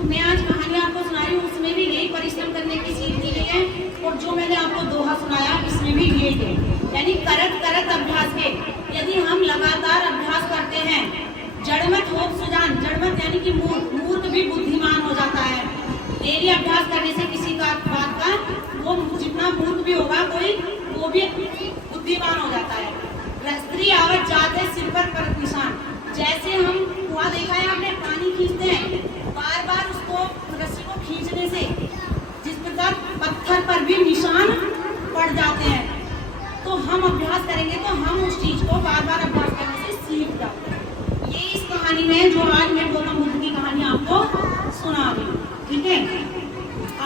मैं आज कहानी आपको सुनाई हूँ, उसमें भी यही परिश्रम करने की सीख मिली है। और जो मैंने आपको दोहा सुनाया इसमें भी यही है, यानी करत करत अभ्यास के। यदि हम लगातार अभ्यास करते हैं, जड़मत हो सुजान, जड़मत यानी कि मूर्ख, मूर्ख भी बुद्धिमान हो जाता है। डेली अभ्यास करने से किसी का बात का वो जितना मूर्ख भी होगा कोई, वो भी बुद्धिमान हो जाता है। स्त्री आवत जाते सिर पर परत निशान। जैसे हम कुआं देखा है आपने, पानी खींचते हैं, बार बार उसको रस्सी को खींचने से जिस प्रकार पत्थर पर भी निशान पड़ जाते हैं। तो हम अभ्यास करेंगे तो हम उस चीज को बार बार अभ्यास करने से सीख जाते हैं। ये इस कहानी में जो आज मैं गौतम बुद्ध की कहानी आपको सुना रही हूँ, ठीक है।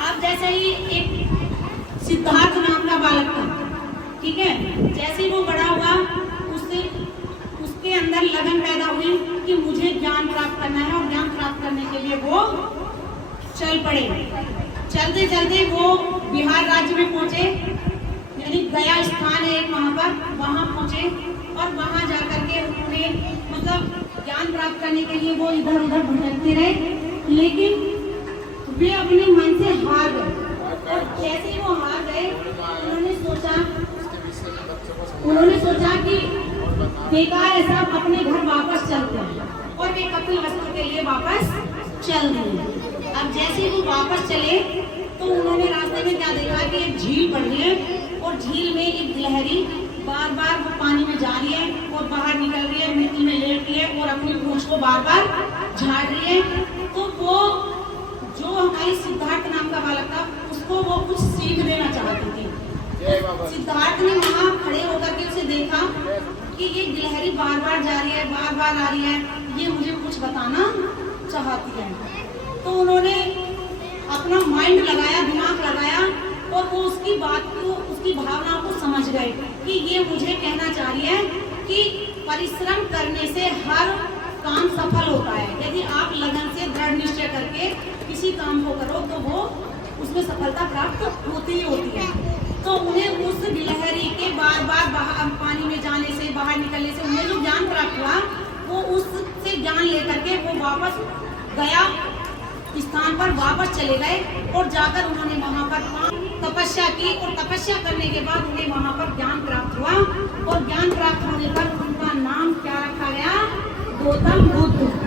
आप जैसे ही एक सिद्धार्थ नाम का बालक था, ठीक है, जैसे ही वो बड़ा हुआ उसके अंदर लगन पैदा हुई कि मुझे ज्ञान प्राप्त करना है, और ज्ञान प्राप्त करने के लिए वो चल पड़े। चलते चलते वो बिहार राज्य में पहुंचे, यानी गया स्थान है एक वहाँ पर, वहाँ पहुंचे और वहाँ जाकर के उन्होंने मतलब ज्ञान प्राप्त करने के लिए वो इधर उधर भटकते रहे, लेकिन वे अपने मन से हार गए। और जैसे ही वो हार गए उन्होंने सोचा कि बेकार है, सब अपने घर वापस चलते हैं, और वे कपिल वस्तु के लिए वापस चल दिए। अब जैसे वो वापस चले तो उन्होंने रास्ते में क्या देखा कि एक झील पड़ रही है, और झील में एक गिलहरी बार बार वो पानी में जा रही है और बाहर निकल रही है, मिट्टी में लेट रही है और अपनी पूंछ को बार बार झाड़ रही है। तो वो जो हमारी सिद्धार्थ नाम का बालक था, उसको वो कुछ सीख देना चाहती थी। सिद्धार्थ ने वहाँ खड़े होकर के उसे देखा कि ये गिलहरी बार बार जा रही है, बार बार आ रही है, ये मुझे कुछ बताना चाहती है। तो उन्होंने अपना माइंड लगाया, दिमाग लगाया, और वो उसकी बात को, उसकी भावना को समझ गए कि ये मुझे कहना चाह रही है कि परिश्रम करने से हर काम सफल होता है। यदि आप लगन से दृढ़ निश्चय करके किसी काम को करो तो वो उसमें सफलता प्राप्त होती ही होती है। तो उन्हें उस गिलहरी के बार बार बाहर पानी में जाने से, बाहर निकलने से उन्हें जो ज्ञान प्राप्त हुआ, वो उससे ज्ञान लेकर के वो वापस गया स्थान पर वापस चले गए, और जाकर उन्होंने वहाँ पर तपस्या की, और तपस्या करने के बाद उन्हें वहाँ पर ज्ञान प्राप्त हुआ, और ज्ञान प्राप्त होने पर उनका नाम क्या रखा गया? गौतम बुद्ध।